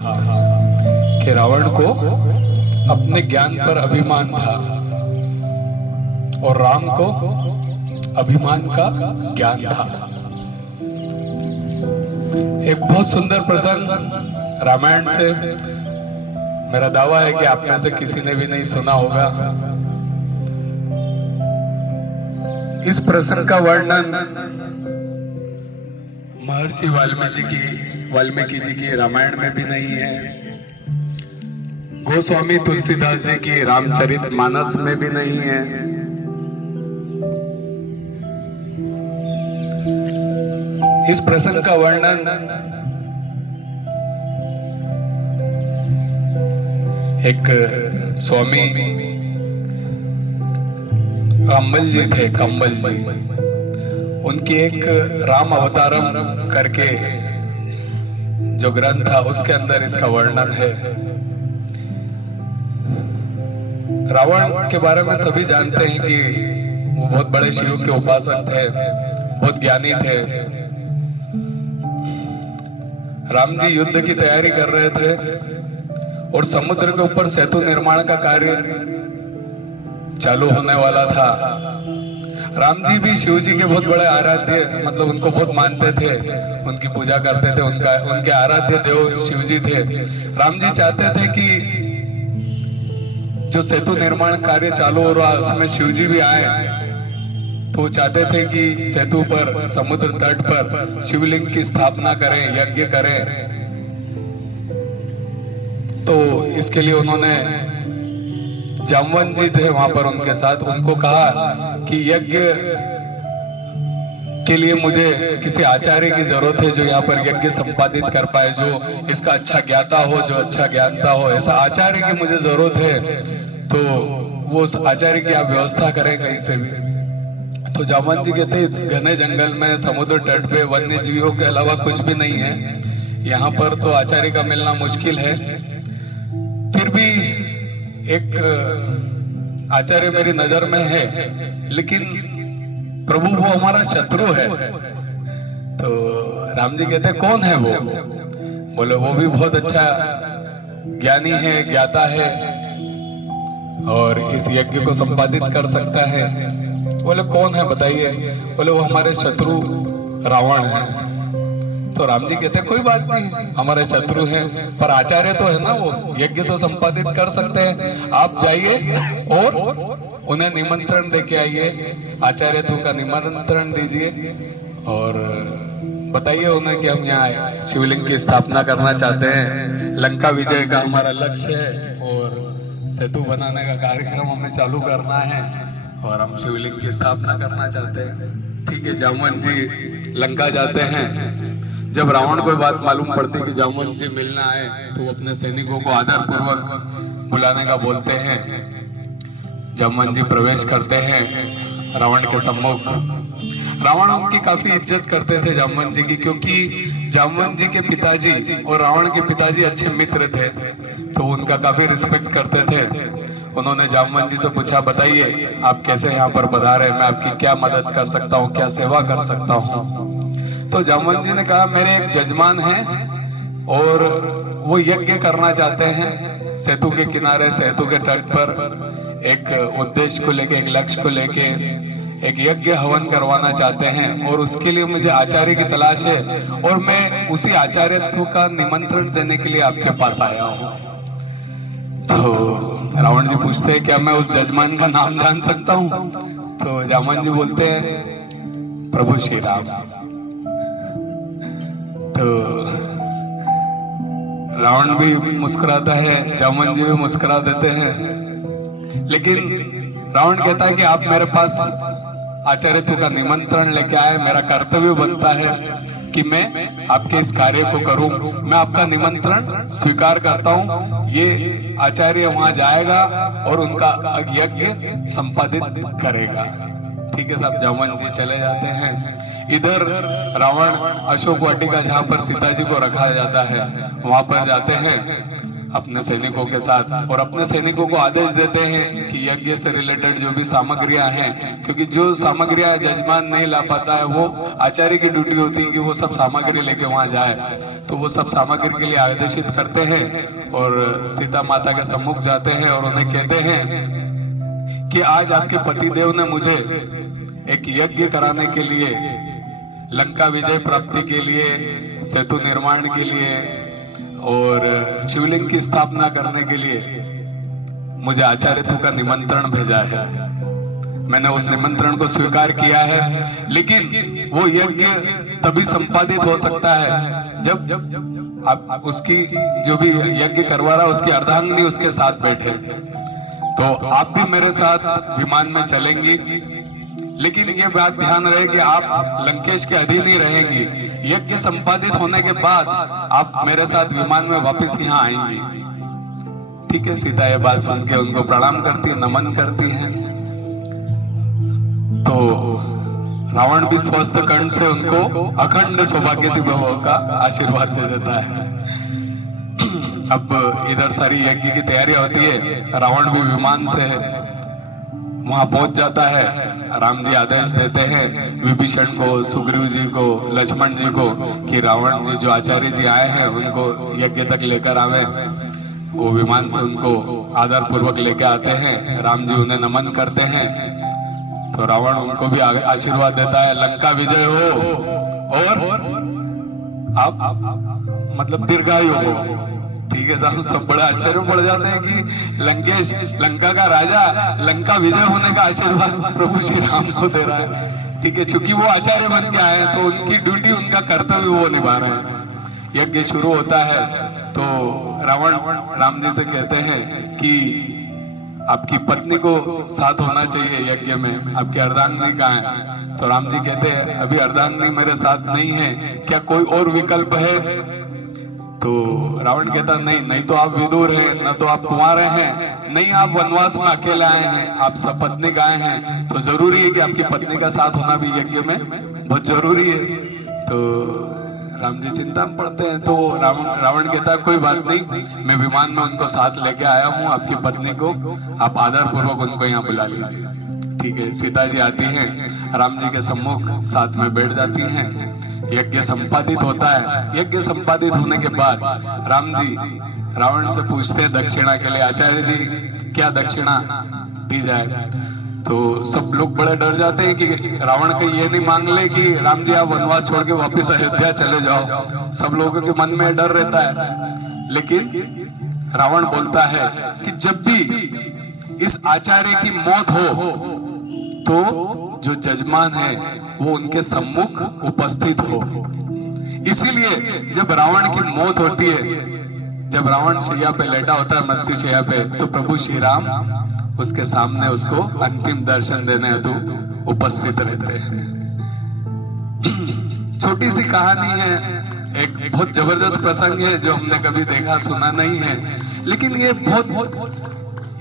कि रावण को अपने ज्ञान पर अभिमान था और राम को अभिमान का ज्ञान था। एक बहुत सुंदर प्रसंग रामायण से मेरा दावा है कि आप में से किसी ने भी नहीं सुना होगा। इस प्रसंग का वर्णन महर्षि वाल्मीकि जी की रामायण में भी नहीं है, गोस्वामी तुलसीदास जी की रामचरितमानस में भी नहीं है। इस प्रसंग का वर्णन एक स्वामी कंबल जी थे, कंबल जी, उनकी एक राम अवतारम करके जो ग्रंथ था उसके अंदर इसका वर्णन है। रावण के बारे में सभी जानते हैं कि वो बहुत बड़े शिव के उपासक थे, बहुत ज्ञानी थे। राम जी युद्ध की तैयारी कर रहे थे और समुद्र के ऊपर सेतु निर्माण का कार्य चालू होने वाला था। राम जी भी शिव जी के बहुत बड़े आराध्य, मतलब उनको बहुत मानते थे, उनकी पूजा करते थे, उनके आराध्य देव शिव जी थे। राम जी चाहते थे कि जो सेतु निर्माण कार्य चालू हो रहा उसमें शिव जी भी आए, तो चाहते थे कि सेतु पर, समुद्र तट पर शिवलिंग की स्थापना करें, यज्ञ करें। तो इसके लिए उन्होंने, जामवंत जी थे वहां पर उनके साथ, उनको कहा कि यज्ञ के लिए मुझे किसी आचार्य की जरूरत है जो यहाँ पर यज्ञ संपादित कर पाए, जो इसका अच्छा ज्ञाता हो, जो अच्छा ज्ञानता हो, ऐसा आचार्य की मुझे जरूरत है। तो वो उस आचार्य की आप व्यवस्था करें कहीं से भी। तो जामवंत जी कहते इस घने जंगल में, समुद्र तट पे वन्य जीवों के अलावा कुछ भी नहीं है, यहाँ पर तो आचार्य का मिलना मुश्किल है। फिर भी एक आचार्य मेरी नजर में है, लेकिन प्रभु वो हमारा शत्रु है। तो राम जी कहते कौन है वो? बोले वो भी बहुत अच्छा ज्ञानी है, ज्ञाता है और इस यज्ञ को संपादित कर सकता है। बोले कौन है बताइए? बोले वो हमारे शत्रु रावण है। तो राम जी कहते कोई बात नहीं, हमारे शत्रु हैं पर आचार्य तो है ना, वो यज्ञ तो संपादित कर सकते हैं। आप जाइए और उन्हें निमंत्रण दे के आइए, आचार्य तो का निमंत्रण दीजिए और बताइए उन्हें कि हम यहाँ शिवलिंग की स्थापना करना चाहते हैं, लंका विजय का हमारा लक्ष्य है और सेतु बनाने का कार्यक्रम हमें चालू करना है और हम शिवलिंग की स्थापना करना चाहते हैं। ठीक है, जामवंत जी लंका जाते हैं। जब रावण को बात मालूम पड़ती कि जामवंत जी मिलना आए, तो वो अपने सैनिकों को आदर पूर्वक बुलाने का बोलते हैं। जामवंत जी प्रवेश करते हैं रावण के सम्मुख। रावण उनकी काफी इज्जत करते थे जामवंत जी की, क्योंकि जामवंत जी के पिताजी और रावण के पिताजी अच्छे मित्र थे, तो उनका काफी रिस्पेक्ट करते थे। उन्होंने जामवंत जी से पूछा, बताइए आप कैसे यहाँ पर पधारे, मैं आपकी क्या मदद कर सकता हूँ, क्या सेवा कर सकता हूँ? तो जामवंत जी ने कहा, मेरे एक जजमान हैं और वो यज्ञ करना चाहते हैं सेतु के किनारे, सेतु के तट पर एक उद्देश्य को लेके, एक लक्ष्य को लेके एक यज्ञ हवन करवाना चाहते हैं और उसके लिए मुझे आचार्य की तलाश है और मैं उसी आचार्यत्व का निमंत्रण देने के लिए आपके पास आया हूँ। तो रावण जी पूछते हैं, क्या मैं उस जजमान का नाम जान सकता हूँ? तो जामवंत जी बोलते हैं, प्रभु श्री राम। तो रावण भी मुस्कुराता है, जामवंत जी भी मुस्कुरा देते हैं, लेकिन रावण कहता है कि आप मेरे पास आचार्यत्व का निमंत्रण लेके आए, मेरा कर्तव्य बनता है कि मैं आपके इस कार्य को करूं, मैं आपका निमंत्रण स्वीकार करता हूं। ये आचार्य वहां जाएगा और उनका यज्ञ संपादित करेगा। ठीक है साहब, जामवंत जी चले जाते हैं। इधर रावण अशोक वाटिका, जहां पर सीता जी को रखा जाता है, वहां पर जाते हैं। अपने सैनिकों के साथ, और अपने सैनिकों को आदेश देते हैं कि यज्ञ से रिलेटेड जो भी सामग्रियां हैं, क्योंकि जो सामग्रियां जजमान नहीं ला पाता है वो आचार्य की ड्यूटी होती है कि वो सब सामग्री लेके वहां जाए। तो वो सब सामग्री के लिए आदेशित करते हैं और सीता माता के सम्मुख जाते हैं और उन्हें कहते हैं कि आज आपके पतिदेव ने मुझे एक यज्ञ कराने के लिए, लंका विजय प्राप्ति के लिए, सेतु निर्माण के लिए और शिवलिंग की स्थापना करने के लिए मुझे आचार्यत्व का निमंत्रण भेजा है। मैंने उस निमंत्रण को स्वीकार किया है, लेकिन वो यज्ञ तभी संपादित हो सकता है जब आप उसकी जो भी यज्ञ करवा रहा उसकी अर्धांगिनी उसके साथ बैठे। तो आप भी मेरे साथ विमान में चलेंगी, लेकिन ये बात ध्यान रहे कि आप लंकेश के अधीन ही रहेंगी। यज्ञ संपादित होने के बाद आप मेरे साथ विमान में वापस यहाँ आएंगी। ठीक है। सीता ये बात सुन के उनको प्रणाम करती है, नमन करती है। तो रावण भी स्वस्थ कंठ से उनको अखंड सौभाग्यवती भव का आशीर्वाद दे देता है। अब इधर सारी यज्ञ की तैयारियां होती है। रावण भी विमान से वहां पहुंच जाता है। राम जी आदेश देते हैं विभीषण को, सुग्रीव जी को, लक्ष्मण जी को कि रावण जी जो आचार्य जी आए हैं उनको यज्ञ तक लेकर आवे। वो विमान से उनको आदर पूर्वक लेकर आते हैं। राम जी उन्हें नमन करते हैं। तो रावण उनको भी आशीर्वाद देता है, लंका विजय हो और आप मतलब दीर्घायु हो। ठीक है साहब, सब बड़ा आश्चर्य पड़ जाते हैं कि लंकेश, लंका का राजा, लंका विजय होने का आशीर्वाद प्रभु श्री राम को दे रहा है। ठीक है, चूंकि वो आचार्य बन के आए तो उनकी ड्यूटी, उनका कर्तव्य वो निभा रहे हैं। यज्ञ शुरू होता है तो रावण राम जी से कहते हैं कि आपकी पत्नी को साथ होना चाहिए यज्ञ में, आपकी अर्धांगिनी कहाँ है? तो राम जी कहते हैं अभी अर्धांगिनी मेरे साथ नहीं है, क्या कोई और विकल्प है? तो रावण कहता नहीं तो आप विदुर हैं, न तो आप कुंवार हैं, नहीं आप वनवास में अकेले आए हैं, आप सपत्नीक आए हैं, तो जरूरी है कि आपकी पत्नी का साथ होना भी यज्ञ में बहुत जरूरी है। तो राम जी चिंता में पड़ते हैं। तो रावण कहता है कोई बात नहीं, मैं विमान में उनको साथ लेके आया हूँ, आपकी पत्नी को आप आदर पूर्वक उनको यहाँ बुला लीजिए। ठीक है, सीता जी आती हैं, राम जी के सम्मुख साथ में बैठ जाती हैं। यज्ञ संपादित होता है। यज्ञ संपादित होने के बाद राम जी रावण से पूछते हैं दक्षिणा के लिए, आचार्य जी क्या दक्षिणा दी जाए? तो सब लोग बड़े डर जाते हैं कि रावण का ये नहीं मांग ले कि राम जी आप वनवास छोड़ के वापस अयोध्या चले जाओ। सब लोगों के मन में डर रहता है। लेकिन रावण बोलता है कि जब भी इस आचार्य की मौत हो तो जो जजमान है वो उनके सम्मुख उपस्थित हो। इसीलिए जब रावण की मौत होती है, जब रावण शैया पे लेटा होता है, मृत्यु शैया पे, तो प्रभु श्री राम उसके सामने उसको अंतिम दर्शन देने हेतु उपस्थित रहते हैं। छोटी सी कहानी है, एक बहुत जबरदस्त प्रसंग है जो हमने कभी देखा सुना नहीं है, लेकिन ये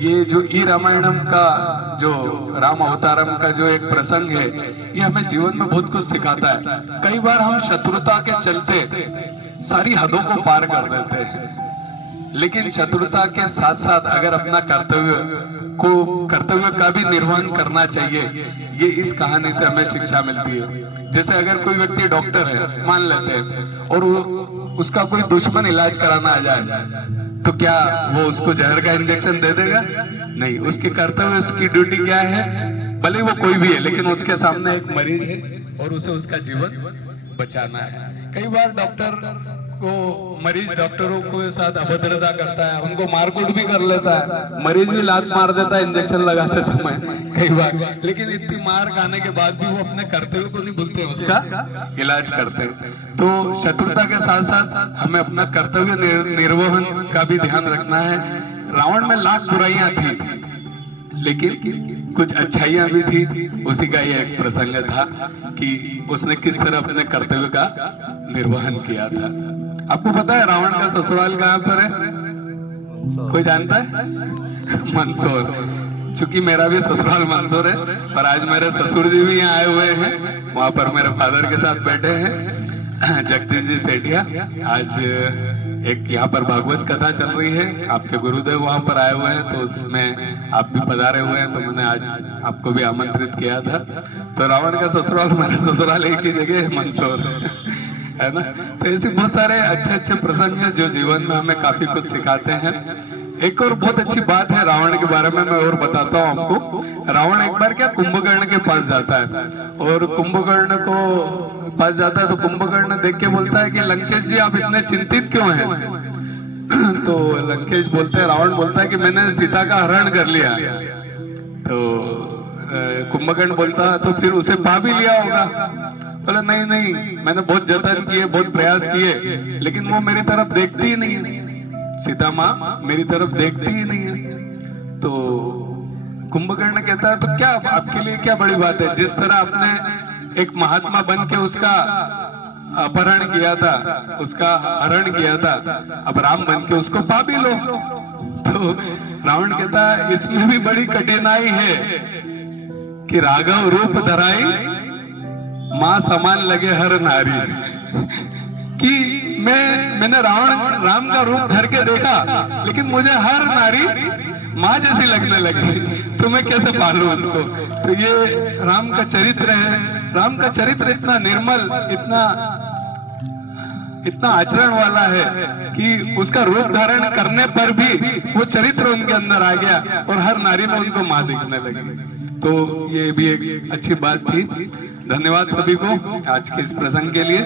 ये जो ई रामायणम का जो राम अवतारम का जो एक प्रसंग है, ये हमें जीवन में बहुत कुछ सिखाता है। कई बार हम शत्रुता के चलते सारी हदों को पार कर देते हैं, लेकिन शत्रुता के साथ साथ अगर अपना कर्तव्य का भी निर्वहन करना चाहिए, ये इस कहानी से हमें शिक्षा मिलती है। जैसे अगर कोई व्यक्ति डॉक्टर है मान लेते हैं और उसका कोई दुश्मन इलाज कराना आ जाए तो क्या वो उसको जहर का इंजेक्शन दे देगा? नहीं, उसके कर्तव्य, उसकी ड्यूटी क्या है? भले वो कोई भी है, लेकिन उसके सामने एक मरीज है और उसे उसका जीवन बचाना है। कई बार डॉक्टर को मरीज डॉक्टरों के साथ अभद्रता करता है, उनको मारकूट भी कर लेता है, मरीज भी लात मार देता है इंजेक्शन लगाते समय कई बार, लेकिन इतनी मार खाने के बाद भी वो अपने कर्तव्य को नहीं भूलते, उसका इलाज करते हैं। तो शत्रुता के साथ साथ हमें अपना कर्तव्य निर्वहन का भी ध्यान रखना है। रावण में लाख बुराइयां थी, लेकिन कुछ अच्छाइयां भी थी। उसी का ये एक प्रसंग था कि उसने किस तरह अपने कर्तव्य का निर्वहन किया था। आपको पता है रावण का ससुराल कहाँ पर है? कोई जानता है? मंदसौर। चूंकि मेरा भी ससुराल मंदसौर है और आज मेरे ससुर जी भी यहाँ आए हुए हैं, वहां पर मेरे फादर के साथ बैठे हैं, जगदीश जी सेठिया। आज एक यहाँ पर भागवत कथा चल रही है, आपके गुरुदेव वहां पर आए हुए हैं, तो उसमें आप भी पधारे हुए हैं, तो मैंने आज आपको भी आमंत्रित किया था। तो रावण का ससुराल मेरा ससुराल एक ही जगह है, मंदसौर है ना। तो ऐसे बहुत सारे अच्छे अच्छे प्रसंग हैं जो जीवन में हमें काफी कुछ सिखाते हैं। एक और बहुत अच्छी बात है रावण के बारे में, मैं और बताता हूँ आपको। रावण एक बार क्या कुंभकर्ण के पास जाता है, और कुंभकर्ण को पास जाता है तो कुंभकर्ण देख के बोलता है कि लंकेश जी आप इतने चिंतित क्यों हैं? तो लंकेश बोलते हैं, रावण बोलता है कि मैंने सीता का हरण कर लिया। तो कुंभकर्ण बोलता है तो फिर उसे पा भी लिया होगा। बोला नहीं नहीं, मैंने बहुत जतन किए, बहुत प्रयास किए, लेकिन वो मेरी तरफ देखती ही नहीं है, सीता माँ मेरी तरफ देखती ही नहीं है। तो कुंभकर्ण कहता है तो क्या आपके लिए क्या बड़ी बात है, जिस तरह आपने एक महात्मा बन के उसका अपहरण किया था, उसका हरण किया था, अब राम बन के उसको पा भी लो। तो रावण कहता है इसमें भी बड़ी कठिनाई है कि राघव रूप धराई मां समान लगे हर नारी। कि मैंने राम का रूप धर के देखा, लेकिन मुझे हर नारी माँ जैसी लगने लगी, तो मैं कैसे पालूं उसको। तो ये राम का चरित्र है। राम का चरित्र इतना निर्मल, इतना आचरण वाला है कि उसका रूप धारण करने पर भी वो चरित्र उनके अंदर आ गया और हर नारी में उनको माँ दिखने लगी। तो ये भी एक अच्छी बात थी। धन्यवाद सभी को आज के इस प्रसंग के लिए।